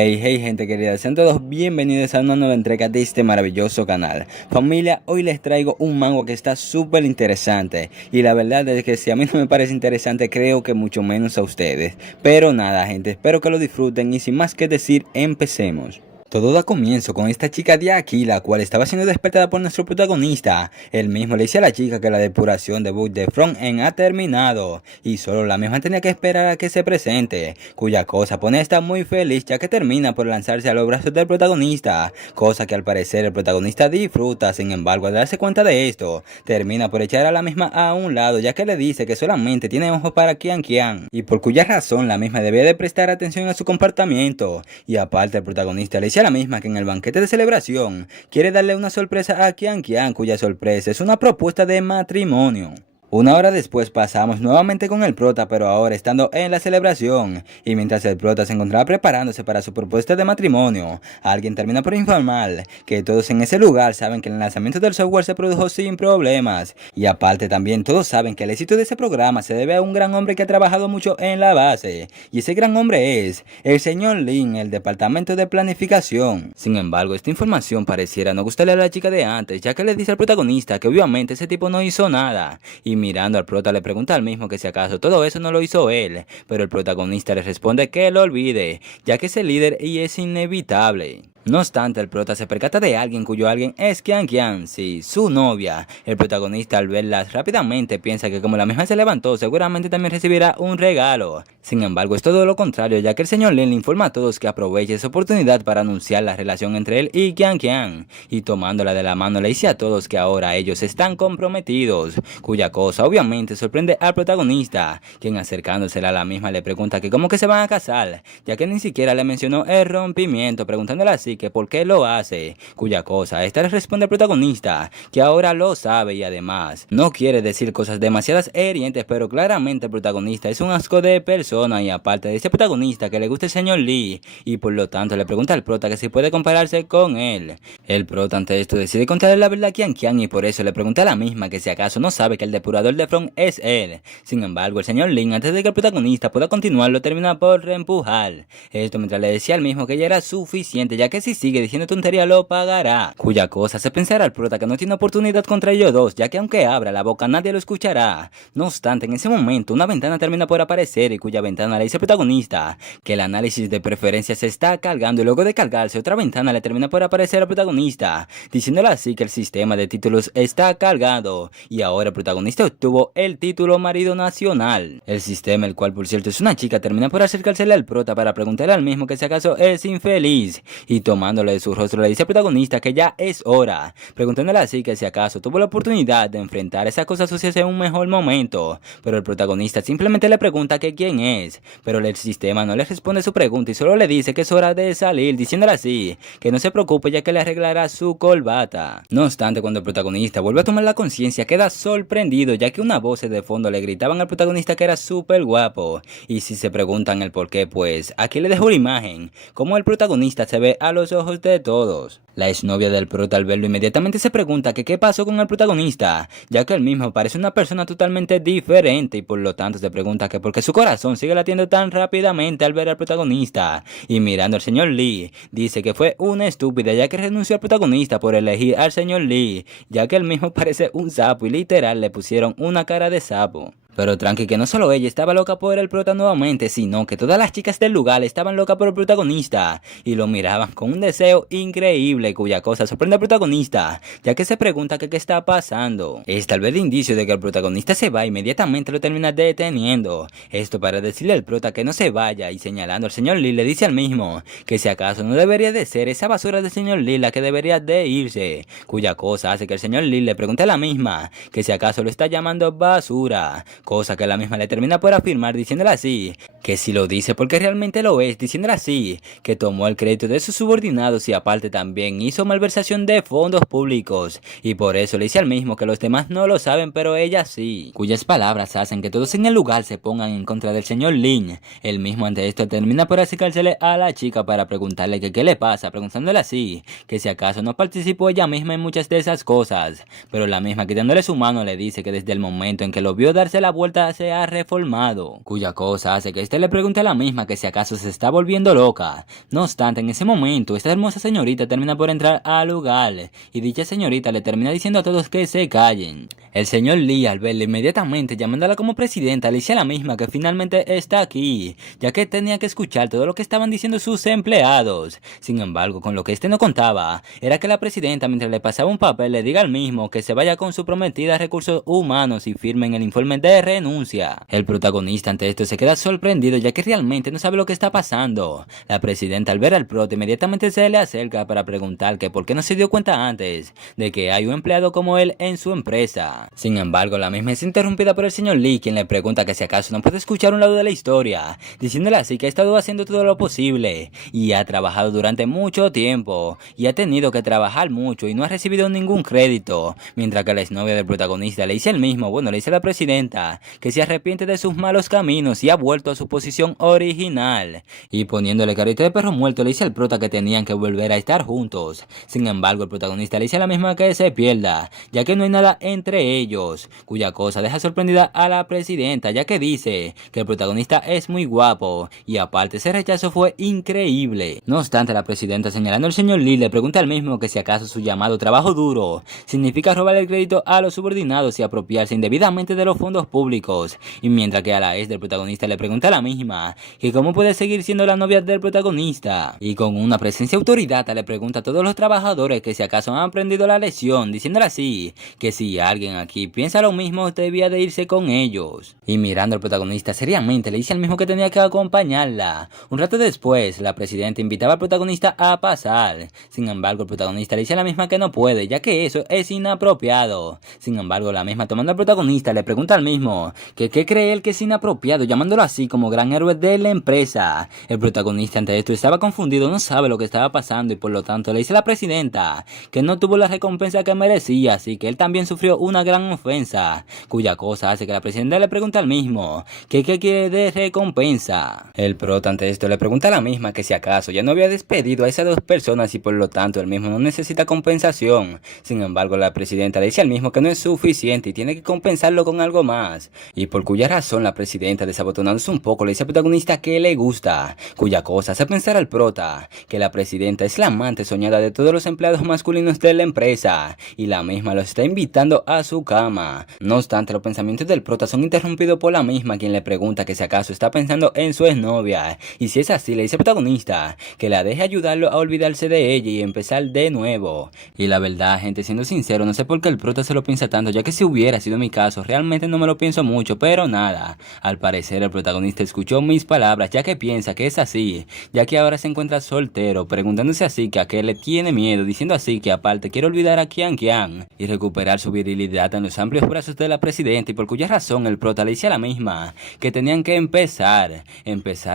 Hey gente querida, sean todos bienvenidos a una nueva entrega de este maravilloso canal. Familia, hoy les traigo un manga que está súper interesante. Y la verdad es que si a mí no me parece interesante, creo que mucho menos a ustedes. Pero nada gente, espero que lo disfruten y sin más que decir, empecemos. Todo da comienzo con esta chica de aquí, la cual estaba siendo despertada por nuestro protagonista. Él mismo le dice a la chica que la depuración de Bug de Front End ha terminado y solo la misma tenía que esperar a que se presente, cuya cosa pone a esta muy feliz ya que termina por lanzarse a los brazos del protagonista, cosa que al parecer el protagonista disfruta. Sin embargo, al darse cuenta de esto, termina por echar a la misma a un lado ya que le dice que solamente tiene ojos para Qian Qian y por cuya razón la misma debía de prestar atención a su comportamiento. Y aparte el protagonista le dice a la misma que en el banquete de celebración quiere darle una sorpresa a Qian Qian, cuya sorpresa es una propuesta de matrimonio. Una hora después pasamos nuevamente con el prota, pero ahora estando en la celebración, y mientras el prota se encontraba preparándose para su propuesta de matrimonio, alguien termina por informar que todos en ese lugar saben que el lanzamiento del software se produjo sin problemas, y aparte también todos saben que el éxito de ese programa se debe a un gran hombre que ha trabajado mucho en la base, y ese gran hombre es el señor Lin, el departamento de planificación. Sin embargo, esta información pareciera no gustarle a la chica de antes, ya que le dice al protagonista que obviamente ese tipo no hizo nada, y mirando al prota le pregunta al mismo que si acaso todo eso no lo hizo él, pero el protagonista le responde que lo olvide, ya que es el líder y es inevitable. No obstante, el prota se percata de alguien cuyo alguien es Qian Qian, sí, su novia. El protagonista al verla rápidamente piensa que como la misma se levantó, seguramente también recibirá un regalo. Sin embargo, es todo lo contrario, ya que el señor Lin le informa a todos que aproveche esa oportunidad para anunciar la relación entre él y Qian Qian. Y tomándola de la mano le dice a todos que ahora ellos están comprometidos, cuya cosa obviamente sorprende al protagonista, quien acercándosela a la misma le pregunta que cómo que se van a casar, ya que ni siquiera le mencionó el rompimiento, preguntándole así que por qué lo hace, cuya cosa esta le responde al protagonista que ahora lo sabe y además no quiere decir cosas demasiadas hirientes, pero claramente el protagonista es un asco de persona. Y aparte de ese protagonista que le gusta el señor Lee, y por lo tanto le pregunta al prota que si puede compararse con él. El prota ante esto decide contarle la verdad a Qian Qian y por eso le pregunta a la misma que si acaso no sabe que el depurador de Front es él. Sin embargo, el señor Lin, antes de que el protagonista pueda continuar, lo termina por reempujar. Esto mientras le decía al mismo que ya era suficiente, ya que si sigue diciendo tontería lo pagará, cuya cosa hace pensar al prota que no tiene oportunidad contra ellos dos, ya que aunque abra la boca nadie lo escuchará. No obstante, en ese momento una ventana termina por aparecer y cuya ventana le dice al protagonista que el análisis de preferencias se está cargando, y luego de cargarse otra ventana le termina por aparecer al protagonista, diciéndole así que el sistema de títulos está cargado y ahora el protagonista obtuvo el título marido nacional. El sistema, el cual por cierto es una chica, termina por acercársele al prota para preguntarle al mismo que si acaso es infeliz, y tomándole de su rostro le dice al protagonista que ya es hora, preguntándole así que si acaso tuvo la oportunidad de enfrentar esas cosas sucias en un mejor momento, pero el protagonista simplemente le pregunta que quién es, pero el sistema no le responde su pregunta y solo le dice que es hora de salir, diciéndole así que no se preocupe ya que le arreglará su corbata. No obstante, cuando el protagonista vuelve a tomar la conciencia queda sorprendido, ya que una voz de fondo le gritaban al protagonista que era súper guapo, y si se preguntan el por qué, pues aquí le dejo la imagen como el protagonista se ve a los ojos de todos. La exnovia del prota al verlo inmediatamente se pregunta que qué pasó con el protagonista, ya que él mismo parece una persona totalmente diferente y por lo tanto se pregunta que por qué su corazón sigue latiendo tan rápidamente al ver al protagonista. Y mirando al señor Lee, dice que fue una estúpida ya que renunció al protagonista por elegir al señor Lee, ya que él mismo parece un sapo y literal le pusieron una cara de sapo. Pero tranqui que no solo ella estaba loca por el prota nuevamente, sino que todas las chicas del lugar estaban locas por el protagonista y lo miraban con un deseo increíble, cuya cosa sorprende al protagonista, ya que se pregunta que qué está pasando. Es tal vez el indicio de que el protagonista se va, inmediatamente lo termina deteniendo. Esto para decirle al prota que no se vaya y señalando al señor Lee le dice al mismo que si acaso no debería de ser esa basura del señor Lee la que debería de irse, cuya cosa hace que el señor Lee le pregunte a la misma que si acaso lo está llamando basura, cosa que la misma le termina por afirmar diciéndole así que si lo dice porque realmente lo es, diciéndole así que tomó el crédito de sus subordinados y aparte también hizo malversación de fondos públicos y por eso le dice al mismo que los demás no lo saben pero ella sí, cuyas palabras hacen que todos en el lugar se pongan en contra del señor Lin. El mismo ante esto termina por acercársele a la chica para preguntarle que qué le pasa, preguntándole así que si acaso no participó ella misma en muchas de esas cosas, pero la misma quitándole su mano le dice que desde el momento en que lo vio darse la vuelta se ha reformado, cuya cosa hace que le pregunte a la misma que si acaso se está volviendo loca. No obstante, en ese momento, esta hermosa señorita termina por entrar al lugar, y dicha señorita le termina diciendo a todos que se callen. El señor Lee, al verla inmediatamente llamándola como presidenta, le dice a la misma que finalmente está aquí, ya que tenía que escuchar todo lo que estaban diciendo sus empleados. Sin embargo, con lo que no contaba, era que la presidenta, mientras le pasaba un papel, le diga al mismo que se vaya con su prometida a recursos humanos y firmen el informe de renuncia. El protagonista ante esto se queda sorprendido, ya que realmente no sabe lo que está pasando. La presidenta, al ver al prota, inmediatamente se le acerca para preguntar que por qué no se dio cuenta antes de que hay un empleado como él en su empresa. Sin embargo, la misma es interrumpida por el señor Lee, quien le pregunta que si acaso no puede escuchar un lado de la historia, diciéndole así que ha estado haciendo todo lo posible y ha trabajado durante mucho tiempo y ha tenido que trabajar mucho y no ha recibido ningún crédito, mientras que la exnovia del protagonista le dice le dice a la presidenta que se arrepiente de sus malos caminos y ha vuelto a su posición original, y poniéndole carita de perro muerto le dice al prota que tenían que volver a estar juntos. Sin embargo, el protagonista le dice a la misma que se pierda, ya que no hay nada entre ellos, cuya cosa deja sorprendida a la presidenta, ya que dice que el protagonista es muy guapo y aparte ese rechazo fue increíble. No obstante, la presidenta, señalando al señor Lee, le pregunta al mismo que si acaso su llamado trabajo duro significa robar el crédito a los subordinados y apropiarse indebidamente de los fondos públicos, y mientras que a la ex del protagonista le pregunta a la misma que cómo puede seguir siendo la novia del protagonista, y con una presencia autoridad le pregunta a todos los trabajadores que si acaso han aprendido la lección, diciéndole así que si alguien aquí piensa lo mismo debía de irse con ellos. Y mirando al protagonista seriamente le dice al mismo que tenía que acompañarla. Un rato después, la presidenta invitaba al protagonista a pasar. Sin embargo, el protagonista le dice a la misma que no puede, ya que eso es inapropiado. Sin embargo, la misma, tomando al protagonista, le pregunta al mismo que qué cree él que es inapropiado, llamándolo así como gran héroe de la empresa. El protagonista ante esto estaba confundido, no sabe lo que estaba pasando y por lo tanto le dice a la presidenta que no tuvo la recompensa que merecía, así que él también sufrió una gran ofensa, cuya cosa hace que la presidenta le pregunte al mismo que qué quiere de recompensa. El prota ante esto le pregunta a la misma que si acaso ya no había despedido a esas dos personas y por lo tanto el mismo no necesita compensación. Sin embargo, la presidenta le dice al mismo que no es suficiente y tiene que compensarlo con algo más, y por cuya razón la presidenta, desabotonándose un poco, le dice al protagonista que le gusta, cuya cosa hace pensar al prota que la presidenta es la amante soñada de todos los empleados masculinos de la empresa y la misma los está invitando a su cama. No obstante, los pensamientos del prota son interrumpidos por la misma, quien le pregunta que si acaso está pensando en su exnovia, y si es así le dice al protagonista que la deje ayudarlo a olvidarse de ella y empezar de nuevo. Y la verdad, gente, siendo sincero, no sé por qué el prota se lo piensa tanto, ya que si hubiera sido mi caso, realmente no me lo pienso mucho, pero nada, al parecer el protagonista escuchó mis palabras, ya que piensa que es así, ya que ahora se encuentra soltero, preguntándose así que a qué le tiene miedo, diciendo así que aparte quiere olvidar a Kian Kian y recuperar su virilidad en los amplios brazos de la presidenta, y por cuya razón el prota le dice a la misma que tenían que empezar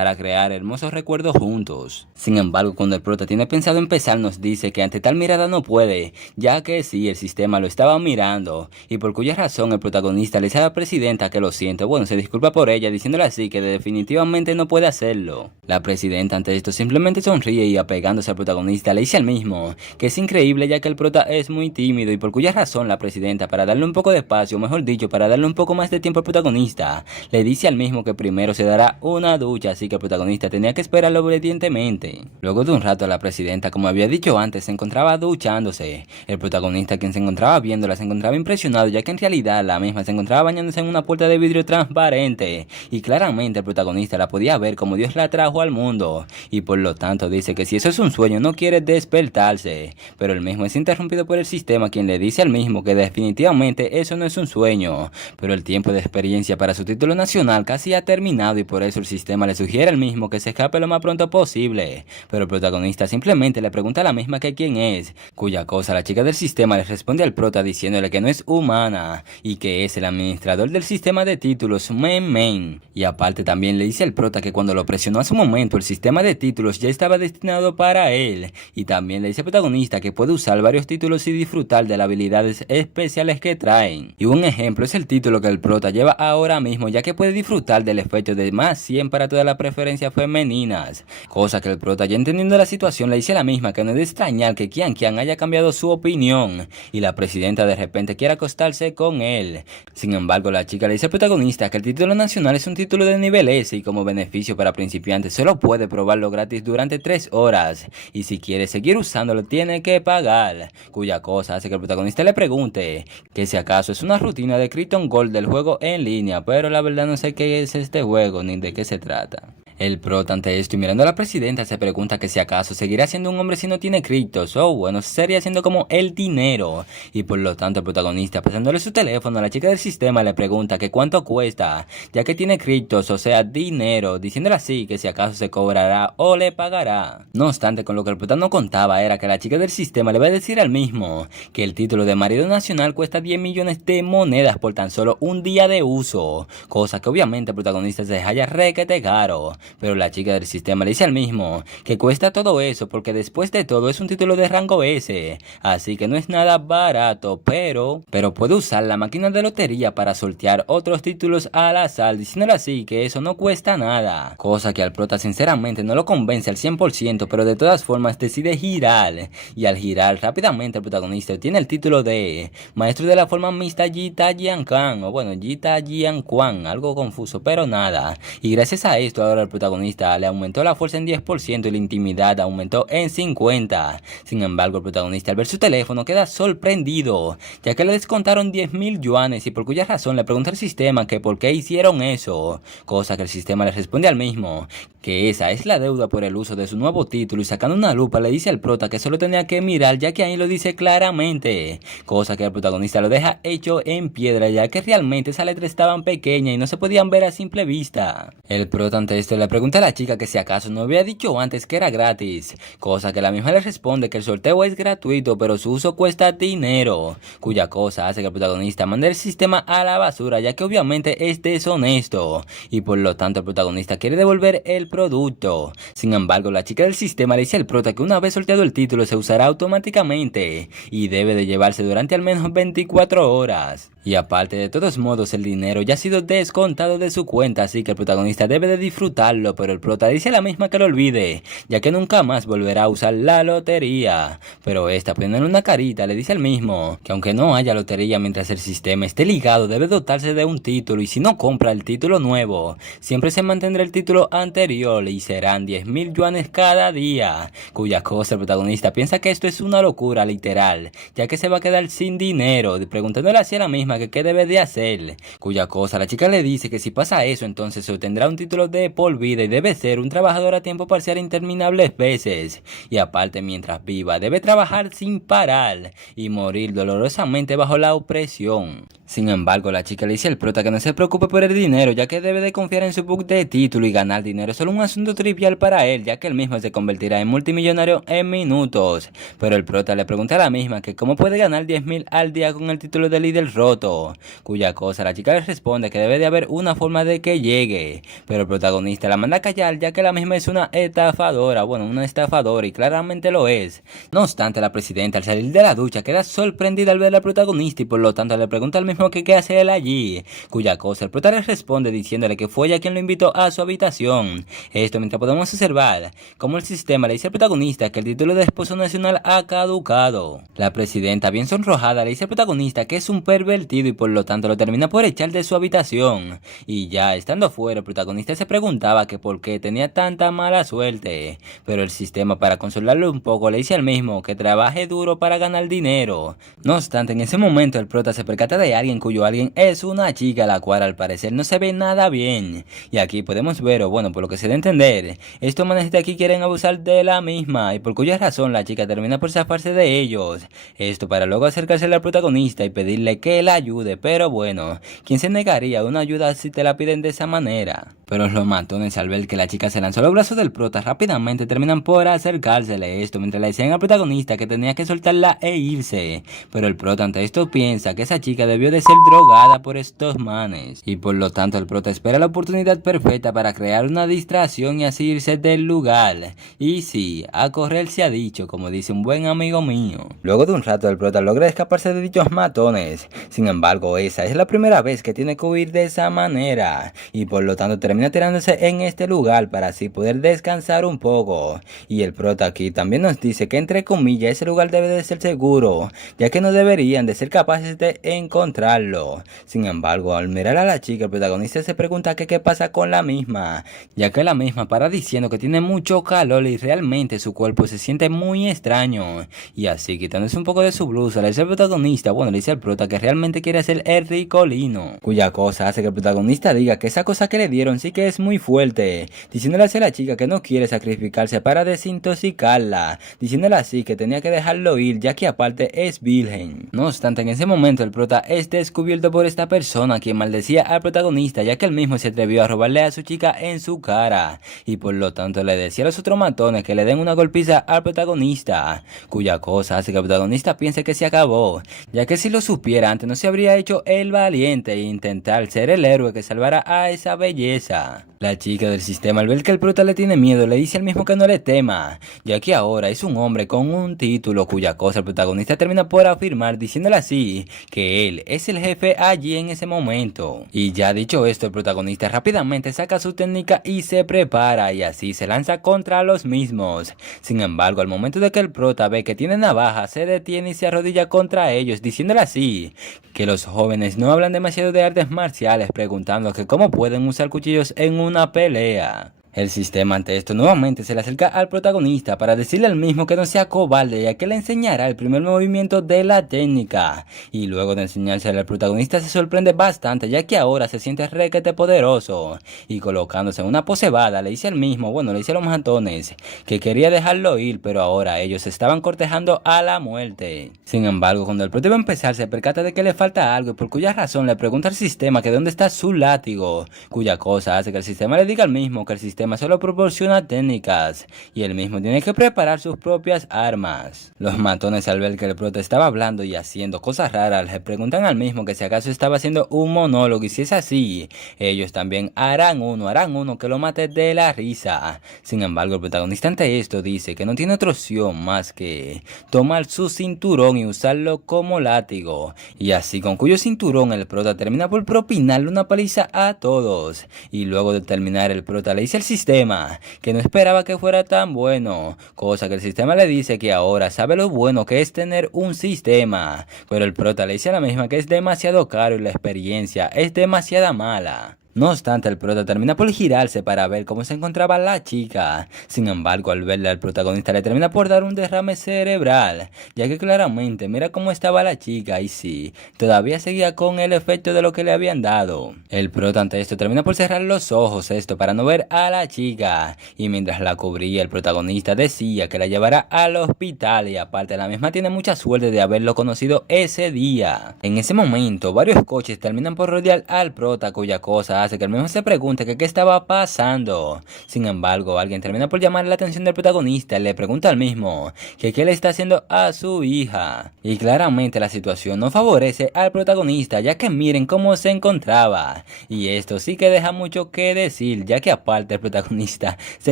a crear hermosos recuerdos juntos. Sin embargo, cuando el prota tiene pensado empezar, nos dice que ante tal mirada no puede, ya que sí, el sistema lo estaba mirando, y por cuya razón el protagonista le dice a la presidenta que lo siente, se disculpa por ella, diciéndole así que definitivamente no puede hacerlo. La presidenta ante esto simplemente sonríe y apegándose al protagonista le dice al mismo que es increíble, ya que el prota es muy tímido, y por cuya razón la presidenta, para darle un poco de espacio, mejor dicho, para darle un poco más de tiempo al protagonista, le dice al mismo que primero se dará una ducha, así que el protagonista tenía que esperarlo obedientemente. Luego de un rato, la presidenta, como había dicho antes, se encontraba duchándose. El protagonista, quien se encontraba viéndola, se encontraba impresionado, ya que en realidad la misma se encontraba bañándose en una puerta de vidrio transparente, y claramente el protagonista la podía ver como Dios la trajo al mundo, y por lo tanto dice que si eso es un sueño no quiere despertarse, pero el mismo es interrumpido por el sistema, quien le dice al mismo que definitivamente eso no es un sueño, pero el tiempo de experiencia para su título nacional casi ha terminado, y por eso el sistema le sugiere al mismo que se escape lo más pronto posible, pero el protagonista simplemente le pregunta a la misma que quién es, cuya cosa la chica del sistema le responde al prota diciéndole que no es humana y que es el administrador del sistema de títulos Men. Y aparte también le dice al prota que cuando lo presionó a su momento el sistema de títulos ya estaba destinado para él, y también le dice al protagonista que puede usar varios títulos y disfrutar de las habilidades especiales que traen, y un ejemplo es el título que el prota lleva ahora mismo, ya que puede disfrutar del efecto de más 100 para todas las preferencias femeninas, cosa que el prota, ya entendiendo la situación, le dice a la misma que no es de extrañar que Kian Kian haya cambiado su opinión y la presidenta de repente quiera acostarse con él. Sin embargo, la chica chica le dice al protagonista que el título nacional es un título de nivel S y como beneficio para principiantes solo puede probarlo gratis durante 3 horas y si quiere seguir usándolo tiene que pagar, cuya cosa hace que el protagonista le pregunte que si acaso es una rutina de Krypton Gold del juego en línea, pero la verdad no sé qué es este juego ni de qué se trata. El prota ante esto y mirando a la presidenta se pregunta que si acaso seguirá siendo un hombre si no tiene criptos o bueno, sería siendo como el dinero y por lo tanto el protagonista pasándole su teléfono a la chica del sistema le pregunta que cuánto cuesta ya que tiene criptos, o sea dinero, diciéndole así que si acaso se cobrará o le pagará. No obstante, con lo que el prota no contaba era que la chica del sistema le va a decir al mismo que el título de marido nacional cuesta 10 millones de monedas por tan solo un día de uso, cosa que obviamente el protagonista se halla requete caro. Pero la chica del sistema le dice al mismo que cuesta todo eso porque después de todo es un título de rango S, así que no es nada barato, pero puede usar la máquina de lotería para sortear otros títulos al azar, diciéndole así que eso no cuesta nada, cosa que al prota sinceramente no lo convence al 100%, pero de todas formas decide girar, y al girar rápidamente el protagonista obtiene el título de maestro de la forma mixta Jita Jian Quan, o bueno Jita Jian Quan, algo confuso, pero nada, y gracias a esto ahora el protagonista le aumentó la fuerza en 10% y la intimidad aumentó en 50%. Sin embargo, el protagonista al ver su teléfono queda sorprendido, ya que le descontaron 10.000 yuanes y por cuya razón le pregunta al sistema que por qué hicieron eso, cosa que el sistema le responde al mismo, que esa es la deuda por el uso de su nuevo título y sacando una lupa le dice al prota que solo tenía que mirar ya que ahí lo dice claramente, cosa que el protagonista lo deja hecho en piedra ya que realmente esa letra estaban pequeña y no se podían ver a simple vista. El prota ante esto le pregunta a la chica que si acaso no había dicho antes que era gratis, cosa que la misma le responde que el sorteo es gratuito pero su uso cuesta dinero, cuya cosa hace que el protagonista mande el sistema a la basura ya que obviamente es deshonesto y por lo tanto el protagonista quiere devolver el producto. Sin embargo, la chica del sistema le dice al prota que una vez sorteado el título se usará automáticamente y debe de llevarse durante al menos 24 horas. Y aparte de todos modos el dinero ya ha sido descontado de su cuenta, así que el protagonista debe de disfrutarlo, pero el prota dice la misma que lo olvide, ya que nunca más volverá a usar la lotería. Pero esta poniéndole una carita le dice al mismo que aunque no haya lotería mientras el sistema esté ligado debe dotarse de un título y si no compra el título nuevo, siempre se mantendrá el título anterior y serán 10.000 yuanes cada día, cuya cosa el protagonista piensa que esto es una locura literal, ya que se va a quedar sin dinero, preguntándole así a la misma que qué debe de hacer, cuya cosa la chica le dice que si pasa eso entonces se obtendrá un título de por vida y debe ser un trabajador a tiempo parcial interminables veces, y aparte mientras viva debe trabajar sin parar y morir dolorosamente bajo la opresión. Sin embargo, la chica le dice al prota que no se preocupe por el dinero, ya que debe de confiar en su book de título y ganar dinero es solo un asunto trivial para él, ya que él mismo se convertirá en multimillonario en minutos. Pero el prota le pregunta a la misma que cómo puede ganar 10.000 al día con el título de líder roto, cuya cosa la chica le responde que debe de haber una forma de que llegue, pero el protagonista la manda a callar ya que la misma es una estafadora, una estafadora y claramente lo es. No obstante, la presidenta al salir de la ducha queda sorprendida al ver al protagonista y por lo tanto le pregunta al mismo que qué hace él allí, cuya cosa el prota le responde diciéndole que fue ella quien lo invitó a su habitación. Esto mientras podemos observar cómo el sistema le dice al protagonista que el título de esposo nacional ha caducado. La presidenta bien sonrojada le dice al protagonista que es un pervertido y por lo tanto lo termina por echar de su habitación. Y ya estando fuera el protagonista se preguntaba que por qué tenía tanta mala suerte, pero el sistema para consolarlo un poco le dice al mismo que trabaje duro para ganar dinero. No obstante, en ese momento el prota se percata de alguien cuyo alguien es una chica la cual al parecer no se ve nada bien. Y aquí podemos ver, o bueno, por lo que se da a entender, estos manes de aquí quieren abusar de la misma y por cuya razón la chica termina por zafarse de ellos. Esto para luego acercarse al protagonista y pedirle que la ayude, pero bueno, ¿quién se negaría a una ayuda si te la piden de esa manera? Pero los matones al ver que la chica se lanzó a los brazos del prota rápidamente terminan por acercársele esto mientras le decían al protagonista que tenía que soltarla e irse. Pero el prota ante esto piensa que esa chica debió de ser drogada por estos manes y por lo tanto el prota espera la oportunidad perfecta para crear una distracción y así irse del lugar. Y sí, a correr se ha dicho, como dice un buen amigo mío. Luego de un rato el prota logra escaparse de dichos matones. Sin embargo, esa es la primera vez que tiene que huir de esa manera y por lo tanto termina tirándose en este lugar para así poder descansar un poco. Y el prota aquí también nos dice que entre comillas ese lugar debe de ser seguro, ya que no deberían de ser capaces de encontrarlo. Sin embargo, al mirar a la chica, el protagonista se pregunta que qué pasa con la misma, ya que la misma para diciendo que tiene mucho calor y realmente su cuerpo se siente muy extraño. Y así quitándose un poco de su blusa, le dice al protagonista, bueno, le dice al prota que realmente quiere ser el ricolino, cuya cosa hace que el protagonista diga que esa cosa que le dieron sí que es muy fuerte, diciéndole así a la chica que no quiere sacrificarse para desintoxicarla, diciéndole así que tenía que dejarlo ir ya que aparte es virgen. No obstante, en ese momento el prota es descubierto por esta persona quien maldecía al protagonista ya que él mismo se atrevió a robarle a su chica en su cara y por lo tanto le decía a los otros matones que le den una golpiza al protagonista, cuya cosa hace que el protagonista piense que se acabó, ya que si lo supiera antes no se habría hecho el valiente e intentar ser el héroe que salvara a esa belleza. La chica del sistema al ver que el prota le tiene miedo le dice al mismo que no le tema, ya que ahora es un hombre con un título, cuya cosa el protagonista termina por afirmar diciéndole así que él es el jefe allí en ese momento. Y ya dicho esto, el protagonista rápidamente saca su técnica y se prepara y así se lanza contra los mismos. Sin embargo, al momento de que el prota ve que tiene navaja, se detiene y se arrodilla contra ellos diciéndole así que los jóvenes no hablan demasiado de artes marciales, preguntando que cómo pueden usar cuchillos en una pelea. El sistema ante esto nuevamente se le acerca al protagonista para decirle al mismo que no sea cobarde ya que le enseñará el primer movimiento de la técnica y luego de enseñárselo al protagonista se sorprende bastante ya que ahora se siente requete poderoso y colocándose en una pose bada le dice al mismo, bueno le dice a los matones que quería dejarlo ir pero ahora ellos estaban cortejando a la muerte. Sin embargo cuando el prota iba a empezar se percata de que le falta algo y por cuya razón le pregunta al sistema que dónde está su látigo, cuya cosa hace que el sistema le diga al mismo que el sistema solo proporciona técnicas y él mismo tiene que preparar sus propias armas. Los matones al ver que el prota estaba hablando y haciendo cosas raras le preguntan al mismo que si acaso estaba haciendo un monólogo y si es así, ellos también harán uno que lo mate de la risa. Sin embargo el protagonista ante esto dice que no tiene otra opción más que tomar su cinturón y usarlo como látigo y así con cuyo cinturón el prota termina por propinarle una paliza a todos y luego de terminar el prota le dice al sistema que no esperaba que fuera tan bueno, cosa que el sistema le dice que ahora sabe lo bueno que es tener un sistema, pero el prota le dice a la misma que es demasiado caro y la experiencia es demasiado mala. No obstante, el prota termina por girarse para ver cómo se encontraba la chica. Sin embargo, al verle al protagonista le termina por dar un derrame cerebral, ya que claramente mira cómo estaba la chica y sí, todavía seguía con el efecto de lo que le habían dado. El prota ante esto termina por cerrar los ojos para no ver a la chica y mientras la cubría el protagonista decía que la llevará al hospital y aparte la misma tiene mucha suerte de haberlo conocido ese día. En ese momento, varios coches terminan por rodear al prota cuya cosa hace que el mismo se pregunte que qué estaba pasando. Sin embargo, alguien termina por llamar la atención del protagonista y le pregunta al mismo que qué le está haciendo a su hija. Y claramente la situación no favorece al protagonista ya que miren cómo se encontraba. Y esto sí que deja mucho que decir ya que aparte el protagonista se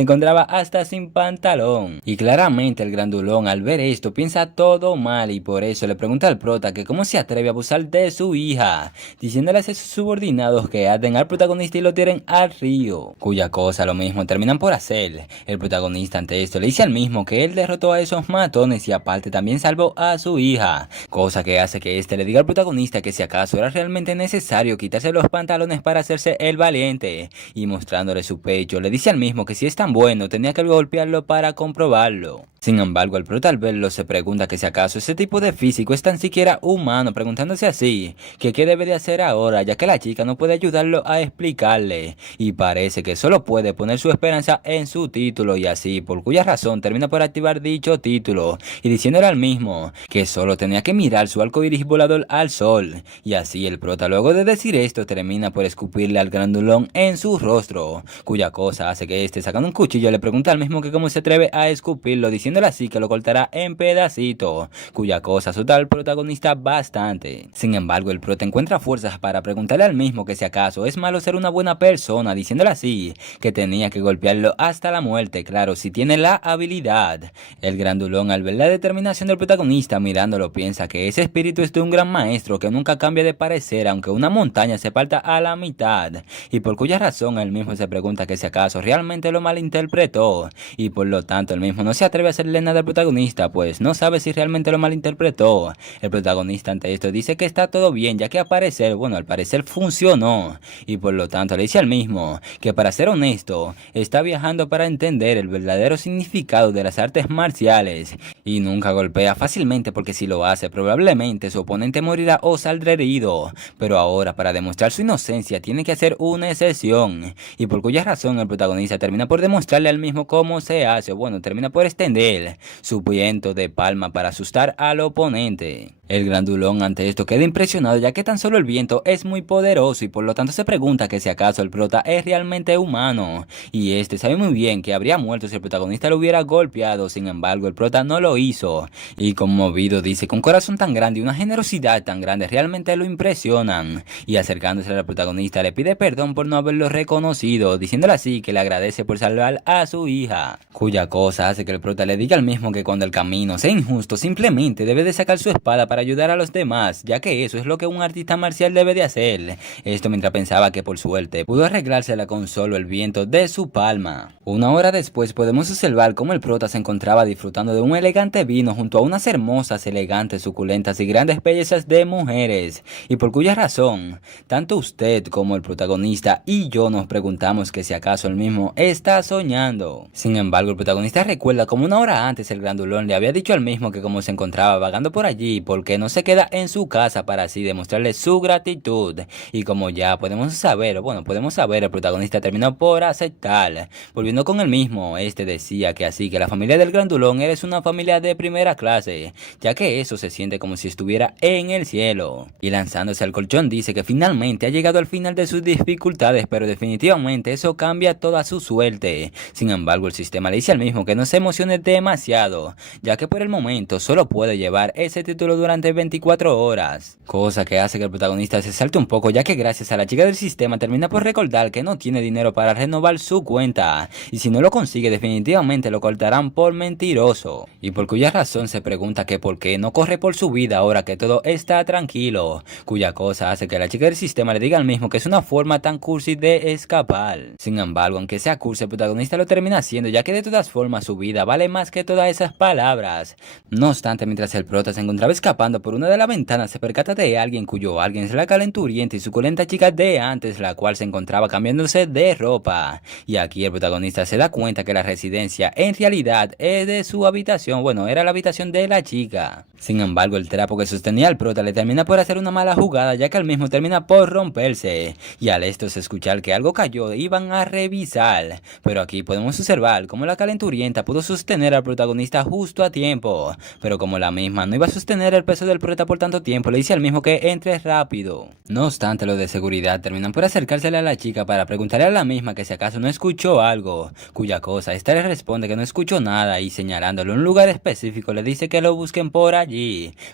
encontraba hasta sin pantalón. Y claramente el grandulón al ver esto piensa todo mal y por eso le pregunta al prota que cómo se atreve a abusar de su hija, diciéndole a sus subordinados que aten al protagonista y lo tiren al río, cuya cosa lo mismo terminan por hacer. El protagonista ante esto le dice al mismo que él derrotó a esos matones y aparte también salvó a su hija, cosa que hace que este le diga al protagonista que si acaso era realmente necesario quitarse los pantalones para hacerse el valiente y mostrándole su pecho le dice al mismo que si es tan bueno tenía que golpearlo para comprobarlo. Sin embargo, el prota al verlo se pregunta que si acaso ese tipo de físico es tan siquiera humano, preguntándose así que qué debe de hacer ahora ya que la chica no puede ayudarlo a explicarle y parece que solo puede poner su esperanza en su título y así por cuya razón termina por activar dicho título y diciéndole al mismo que solo tenía que mirar su arco iris volador al sol y así el prota luego de decir esto termina por escupirle al grandulón en su rostro, cuya cosa hace que este sacando un cuchillo le pregunta al mismo que cómo se atreve a escupirlo diciéndole así que lo cortará en pedacitos, cuya cosa asusta al protagonista bastante. Sin embargo, el prota encuentra fuerzas para preguntarle al mismo que si acaso es malo ser una buena persona, diciéndole así que tenía que golpearlo hasta la muerte, claro, si tiene la habilidad. El grandulón, al ver la determinación del protagonista mirándolo, piensa que ese espíritu es de un gran maestro que nunca cambia de parecer aunque una montaña se parta a la mitad, y por cuya razón él mismo se pregunta que si acaso realmente lo malinterpretó, y por lo tanto él mismo no se atreve a hacerle nada al protagonista, pues no sabe si realmente lo malinterpretó. El protagonista ante esto dice que está todo bien, ya que al parecer funcionó, y por lo tanto le dice al mismo que, para ser honesto, está viajando para entender el verdadero significado de las artes marciales, y nunca golpea fácilmente porque si lo hace probablemente su oponente morirá o saldrá herido, pero ahora para demostrar su inocencia tiene que hacer una excepción, y por cuya razón el protagonista termina por demostrarle al mismo cómo se hace, termina por extender su viento de palma para asustar al oponente. El grandulón ante esto queda impresionado, ya que tan solo el viento es muy poderoso, y por lo tanto se pregunta que si acaso el prota es realmente humano, y este sabe muy bien que habría muerto si el protagonista lo hubiera golpeado. Sin embargo, el prota no lo hizo, y conmovido dice que un corazón tan grande y una generosidad tan grande realmente lo impresionan, y acercándose al protagonista le pide perdón por no haberlo reconocido, diciéndole así que le agradece por salvar a su hija, cuya cosa hace que el prota le diga al mismo que cuando el camino sea injusto simplemente debe de sacar su espada para ayudar a los demás, ya que eso es lo que un artista marcial debe de hacer. Esto mientras pensaba que por suerte pudo arreglársela con solo el viento de su palma. Una hora después podemos observar cómo el prota se encontraba disfrutando de un elegante vino junto a unas hermosas, elegantes, suculentas y grandes bellezas de mujeres, y por cuya razón tanto usted como el protagonista y yo nos preguntamos que si acaso el mismo está soñando. Sin embargo, el protagonista recuerda como una hora antes el grandulón le había dicho al mismo que como se encontraba vagando por allí, porque no se queda en su casa para así demostrarle su gratitud, y como ya podemos saber, el protagonista terminó por aceptar. Volviendo con el mismo, este decía que así que la familia del grandulón eres una familia de primera clase, ya que eso se siente como si estuviera en el cielo, y lanzándose al colchón dice que finalmente ha llegado al final de sus dificultades, pero definitivamente eso cambia toda su suerte. Sin embargo, el sistema le dice al mismo que no se emocione demasiado, ya que por el momento solo puede llevar ese título durante 24 horas, cosa que hace que el protagonista se salte un poco, ya que gracias a la chica del sistema termina por recordar que no tiene dinero para renovar su cuenta, y si no lo consigue definitivamente lo cortarán por mentiroso, y por cuya razón se pregunta que por qué no corre por su vida ahora que todo está tranquilo, cuya cosa hace que la chica del sistema le diga al mismo que es una forma tan cursi de escapar. Sin embargo, aunque sea cursi, el protagonista lo termina haciendo, ya que de todas formas su vida vale más que todas esas palabras. No obstante, mientras el prota se encontraba escapando por una de las ventanas, se percata de alguien cuyo alguien es la calenturienta y suculenta chica de antes, la cual se encontraba cambiándose de ropa, y aquí el protagonista se da cuenta que la residencia en realidad es de su habitación, era la habitación de la chica. Sin embargo, el trapo que sostenía al prota le termina por hacer una mala jugada, ya que al mismo termina por romperse, y al esto es escuchar que algo cayó iban a revisar, pero aquí podemos observar cómo la calenturienta pudo sostener al protagonista justo a tiempo, pero como la misma no iba a sostener el peso del prota por tanto tiempo, le dice al mismo que entre rápido. No obstante, los de seguridad terminan por acercársele a la chica para preguntarle a la misma que si acaso no escuchó algo, cuya cosa esta le responde que no escuchó nada, y señalándole un lugar específico le dice que lo busquen por allí.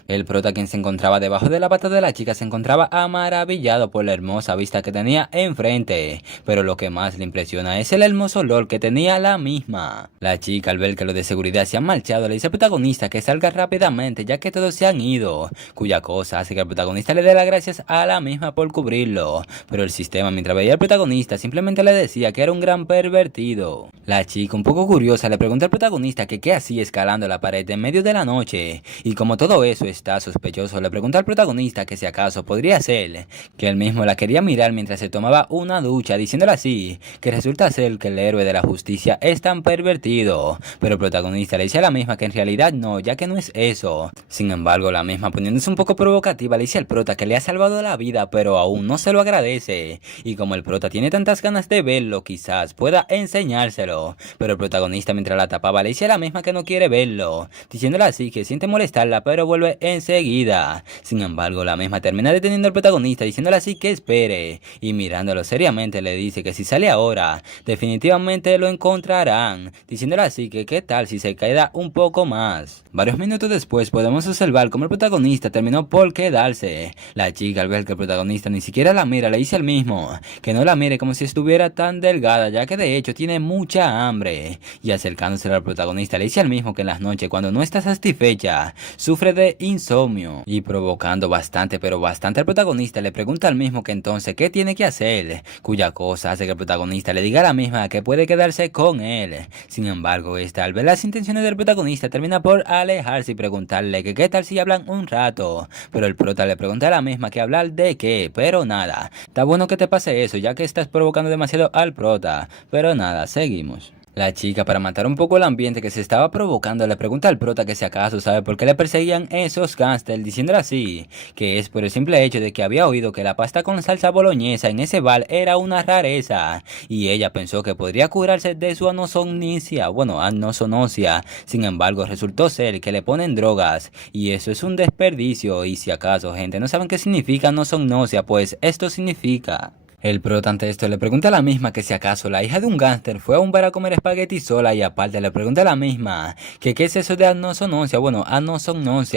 El prota, quien se encontraba debajo de la pata de la chica, se encontraba maravillado por la hermosa vista que tenía enfrente, pero lo que más le impresiona es el hermoso olor que tenía la misma. La chica, al ver que los de seguridad se han marchado, le dice al protagonista que salga rápidamente, ya que todos se han ido, cuya cosa hace que el protagonista le dé las gracias a la misma por cubrirlo, pero el sistema, mientras veía al protagonista, simplemente le decía que era un gran pervertido. La chica, un poco curiosa, le pregunta al protagonista que qué hacía escalando la pared en medio de la noche, y como todo eso está sospechoso, le pregunta al protagonista que si acaso podría ser que él mismo la quería mirar mientras se tomaba una ducha, diciéndole así que resulta ser que el héroe de la justicia es tan pervertido, pero el protagonista le dice a la misma que en realidad no, ya que no es eso. Sin embargo, la misma, poniéndose un poco provocativa, le dice al prota que le ha salvado la vida, pero aún no se lo agradece, y como el prota tiene tantas ganas de verlo, quizás pueda enseñárselo, pero el protagonista, mientras la tapaba, le dice a la misma que no quiere verlo, diciéndole así que siente molestarla, pero vuelve enseguida. Sin embargo, la misma termina deteniendo al protagonista, diciéndole así que espere, y mirándolo seriamente le dice que si sale ahora, definitivamente lo encontrarán, diciéndole así que qué tal si se queda un poco más. Varios minutos después podemos observar cómo el protagonista terminó por quedarse. La chica, al ver que el protagonista ni siquiera la mira, le dice al mismo que no la mire como si estuviera tan delgada, ya que de hecho tiene mucha hambre. Y acercándose al protagonista le dice al mismo que en las noches, cuando no está satisfecha, sufre de insomnio. Y provocando bastante, pero bastante al protagonista, le pregunta al mismo que entonces qué tiene que hacer, cuya cosa hace que el protagonista le diga a la misma que puede quedarse con él. Sin embargo, esta, al ver las intenciones del protagonista, termina por alejarse y preguntarle que qué tal si hablan un rato. Pero el prota le pregunta a la misma que hablar de qué, pero nada. Está bueno que te pase eso, ya que estás provocando demasiado al prota. Pero nada, seguimos. La chica, para matar un poco el ambiente que se estaba provocando, le pregunta al prota que si acaso sabe por qué le perseguían esos gángsters, diciéndole así, que es por el simple hecho de que había oído que la pasta con salsa boloñesa en ese bar era una rareza, y ella pensó que podría curarse de su anosognosia, sin embargo resultó ser que le ponen drogas, y eso es un desperdicio, y si acaso gente no saben qué significa anosognosia, pues esto significa... El prota ante esto le pregunta a la misma que si acaso la hija de un gángster fue a un bar a comer espagueti sola, y aparte le pregunta a la misma que qué es eso de anosognosia,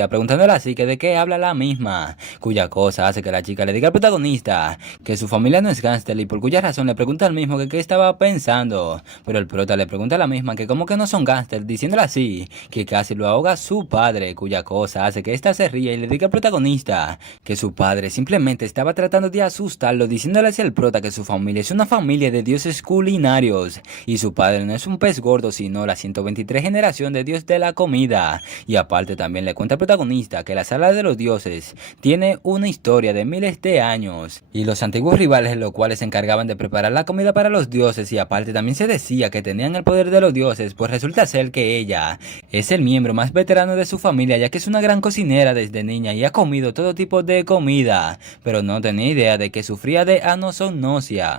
preguntándole así que de qué habla la misma, cuya cosa hace que la chica le diga al protagonista que su familia no es gángster, y por cuya razón le pregunta al mismo que qué estaba pensando, pero el prota le pregunta a la misma que cómo que no son gángster, diciéndole así que casi lo ahoga su padre, cuya cosa hace que ésta se ríe y le diga al protagonista que su padre simplemente estaba tratando de asustarlo, diciéndole así al prota que su familia es una familia de dioses culinarios y su padre no es un pez gordo, sino la 123 generación de dios de la comida. Y aparte también le cuenta al protagonista que la sala de los dioses tiene una historia de miles de años y los antiguos rivales, los cuales se encargaban de preparar la comida para los dioses, y aparte también se decía que tenían el poder de los dioses, pues resulta ser que ella es el miembro más veterano de su familia, ya que es una gran cocinera desde niña y ha comido todo tipo de comida, pero no tenía idea de que sufría de anosognosia,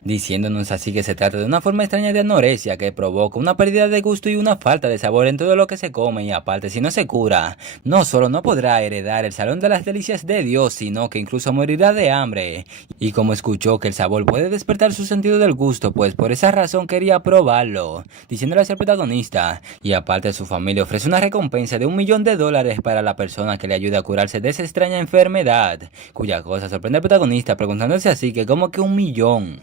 diciéndonos así que se trata de una forma extraña de anorexia que provoca una pérdida de gusto y una falta de sabor en todo lo que se come, y aparte si no se cura, no solo no podrá heredar el salón de las delicias de Dios, sino que incluso morirá de hambre. Y como escuchó que el sabor puede despertar su sentido del gusto, pues por esa razón quería probarlo, diciéndole al protagonista, y aparte su familia ofrece una recompensa de $1.000.000 para la persona que le ayude a curarse de esa extraña enfermedad, cuya cosa sorprende al protagonista preguntándose así que como que $1.000.000.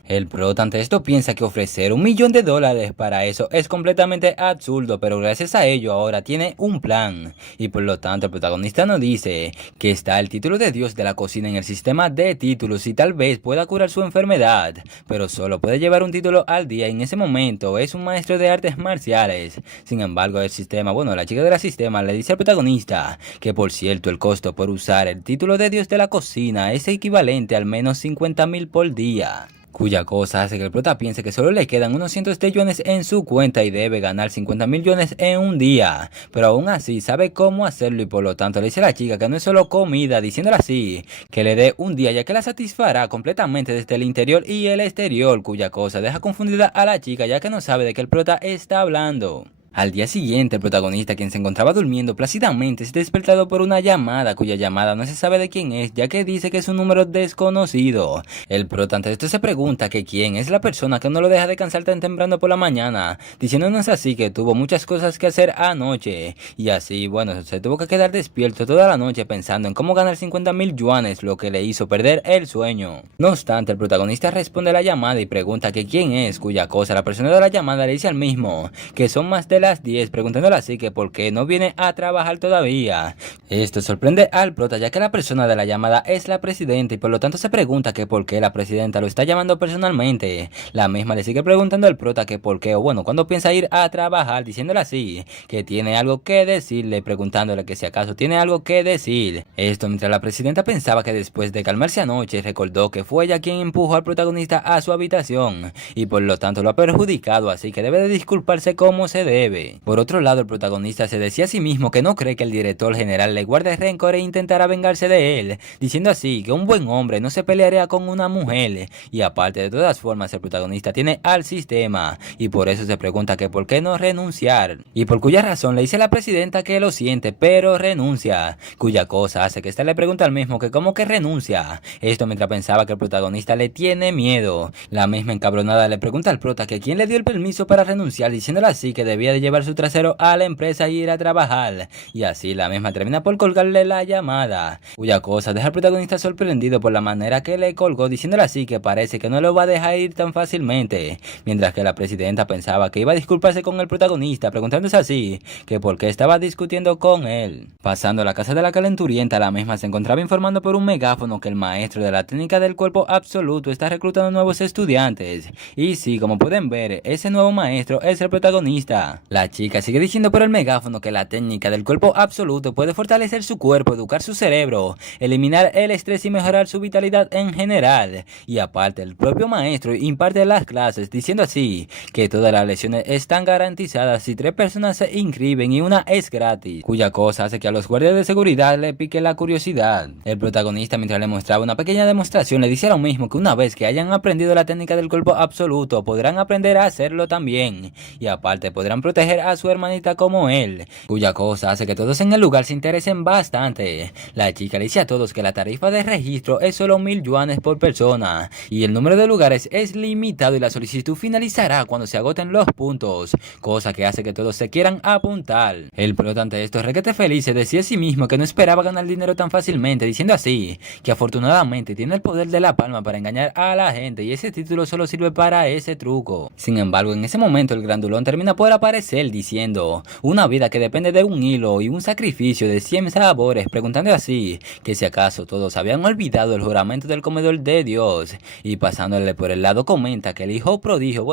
El prota ante esto piensa que ofrecer $1.000.000 para eso es completamente absurdo, pero gracias a ello ahora tiene un plan, y por lo tanto el protagonista nos dice que está el título de Dios de la cocina en el sistema de títulos y tal vez pueda curar su enfermedad, pero solo puede llevar un título al día, y en ese momento es un maestro de artes marciales. Sin embargo el sistema, la chica del sistema le dice al protagonista que por cierto el costo por usar el título de Dios de la cocina es equivalente al menos 50.000 por día, cuya cosa hace que el prota piense que solo le quedan unos cientos de yuanes en su cuenta y debe ganar 50.000 yuanes en un día, pero aún así sabe cómo hacerlo, y por lo tanto le dice a la chica que no es solo comida, diciéndole así que le dé un día ya que la satisfará completamente desde el interior y el exterior, cuya cosa deja confundida a la chica ya que no sabe de qué el prota está hablando. Al día siguiente, el protagonista, quien se encontraba durmiendo plácidamente, es despertado por una llamada, cuya llamada no se sabe de quién es, ya que dice que es un número desconocido. El prota ante esto se pregunta que quién es la persona que no lo deja descansar tan temprano por la mañana, diciéndonos así que tuvo muchas cosas que hacer anoche, y así, se tuvo que quedar despierto toda la noche pensando en cómo ganar 50.000 yuanes, lo que le hizo perder el sueño. No obstante, el protagonista responde a la llamada y pregunta que quién es, cuya cosa la persona de la llamada le dice al mismo que son más de las 10, preguntándole así que por qué no viene a trabajar todavía. Esto sorprende al prota, ya que la persona de la llamada es la presidenta, y por lo tanto se pregunta que por qué la presidenta lo está llamando personalmente. La misma le sigue preguntando al prota que por qué, cuándo piensa ir a trabajar, diciéndole así que tiene algo que decirle, preguntándole que si acaso tiene algo que decir. Esto mientras la presidenta pensaba que después de calmarse anoche, recordó que fue ella quien empujó al protagonista a su habitación, y por lo tanto lo ha perjudicado, así que debe de disculparse como se debe. Por otro lado, el protagonista se decía a sí mismo que no cree que el director general le guarde rencor e intentará vengarse de él, diciendo así que un buen hombre no se pelearía con una mujer, y aparte de todas formas el protagonista tiene al sistema, y por eso se pregunta que por qué no renunciar, y por cuya razón le dice a la presidenta que lo siente pero renuncia, cuya cosa hace que ésta le pregunta al mismo que cómo que renuncia, esto mientras pensaba que el protagonista le tiene miedo. La misma encabronada le pregunta al prota que quién le dio el permiso para renunciar, diciéndole así que debía de de llevar su trasero a la empresa e ir a trabajar, y así la misma termina por colgarle la llamada, cuya cosa deja al protagonista sorprendido por la manera que le colgó, diciéndole así que parece que no lo va a dejar ir tan fácilmente, mientras que la presidenta pensaba que iba a disculparse con el protagonista, preguntándose así que por qué estaba discutiendo con él. Pasando a la casa de la calenturienta, la misma se encontraba informando por un megáfono que el maestro de la técnica del cuerpo absoluto está reclutando nuevos estudiantes, y sí, como pueden ver, ese nuevo maestro es el protagonista. La chica sigue diciendo por el megáfono que la técnica del cuerpo absoluto puede fortalecer su cuerpo, educar su cerebro, eliminar el estrés y mejorar su vitalidad en general, y aparte el propio maestro imparte las clases diciendo así que todas las lecciones están garantizadas si 3 personas se inscriben y una es gratis, cuya cosa hace que a los guardias de seguridad le pique la curiosidad. El protagonista, mientras le mostraba una pequeña demostración, le dice lo mismo, que una vez que hayan aprendido la técnica del cuerpo absoluto podrán aprender a hacerlo también, y aparte podrán proteger a su hermanita como él, cuya cosa hace que todos en el lugar se interesen bastante. La chica le dice a todos que la tarifa de registro es solo 1000 yuanes por persona, y el número de lugares es limitado y la solicitud finalizará cuando se agoten los puntos, cosa que hace que todos se quieran apuntar. El prota ante esto requete feliz se decía a sí mismo que no esperaba ganar dinero tan fácilmente, diciendo así que afortunadamente tiene el poder de la palma para engañar a la gente y ese título solo sirve para ese truco. Sin embargo, en ese momento el grandulón termina por aparecer diciendo una vida que depende de un hilo y un sacrificio de 100 sabores, preguntando así que si acaso todos habían olvidado el juramento del comedor de Dios, y pasándole por el lado comenta que el hijo prodigio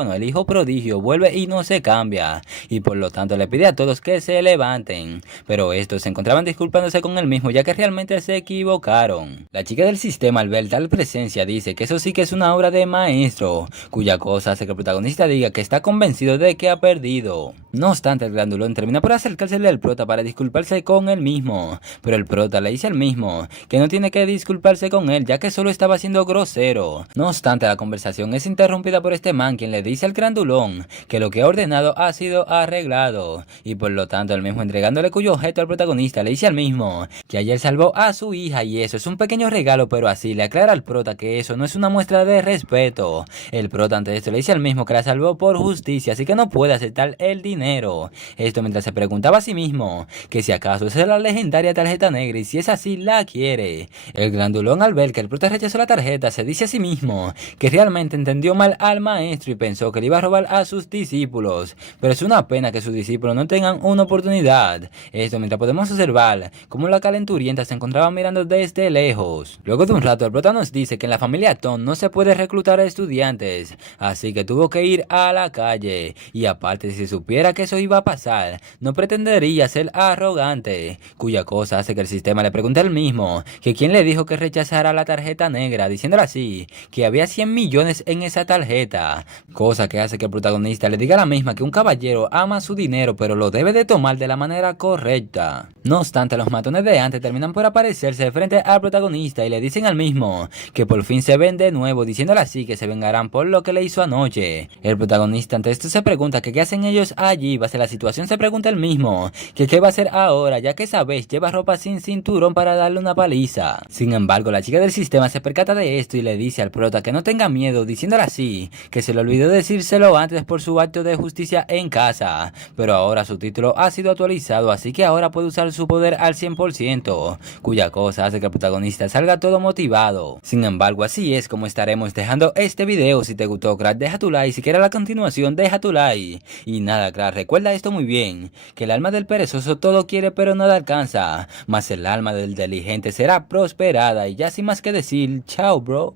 vuelve y no se cambia, y por lo tanto le pide a todos que se levanten, pero estos se encontraban disculpándose con él mismo ya que realmente se equivocaron. La chica del sistema, al ver tal presencia, dice que eso sí que es una obra de maestro, cuya cosa hace que el protagonista diga que está convencido de que ha perdido. No obstante, el grandulón termina por acercársele al prota para disculparse con él mismo, pero el prota le dice al mismo que no tiene que disculparse con él ya que solo estaba siendo grosero. No obstante, la conversación es interrumpida por este man, quien le dice al grandulón que lo que ha ordenado ha sido arreglado, y por lo tanto el mismo, entregándole cuyo objeto al protagonista, le dice al mismo que ayer salvó a su hija y eso es un pequeño regalo, pero así le aclara al prota que eso no es una muestra de respeto. El prota ante esto le dice al mismo que la salvó por justicia, así que no puede aceptar el dinero. Esto mientras se preguntaba a sí mismo que si acaso esa es la legendaria tarjeta negra y si es así la quiere. El grandulón, al ver que el prota rechazó la tarjeta, se dice a sí mismo que realmente entendió mal al maestro y pensó que le iba a robar a sus discípulos, pero es una pena que sus discípulos no tengan una oportunidad. Esto mientras podemos observar cómo la calenturienta se encontraba mirando desde lejos. Luego de un rato el prota nos dice que en la familia Tom no se puede reclutar a estudiantes, así que tuvo que ir a la calle, y aparte si supiera que eso iba a pasar, no pretendería ser arrogante, cuya cosa hace que el sistema le pregunte al mismo que quién le dijo que rechazara la tarjeta negra, diciéndole así que había 100 millones en esa tarjeta, cosa que hace que el protagonista le diga a la misma que un caballero ama su dinero pero lo debe de tomar de la manera correcta. No obstante, los matones de antes terminan por aparecerse frente al protagonista y le dicen al mismo que por fin se ven de nuevo, diciéndole así que se vengarán por lo que le hizo anoche. El protagonista ante esto se pregunta que qué hacen ellos allí. Base la situación se pregunta el mismo que qué va a hacer ahora, ya que esa vez lleva ropa sin cinturón para darle una paliza. Sin embargo, la chica del sistema se percata de esto y le dice al prota que no tenga miedo, diciéndole así que se le olvidó decírselo antes por su acto de justicia en casa, pero ahora su título ha sido actualizado, así que ahora puede usar su poder al 100%, cuya cosa hace que el protagonista salga todo motivado. Sin embargo, así es como estaremos dejando este video. Si te gustó, crack, deja tu like. Si quieres la continuación, deja tu like. Y nada, crack, recuerda esto muy bien, que el alma del perezoso todo quiere pero nada alcanza, mas el alma del diligente será prosperada. Y ya sin más que decir, chao, bro.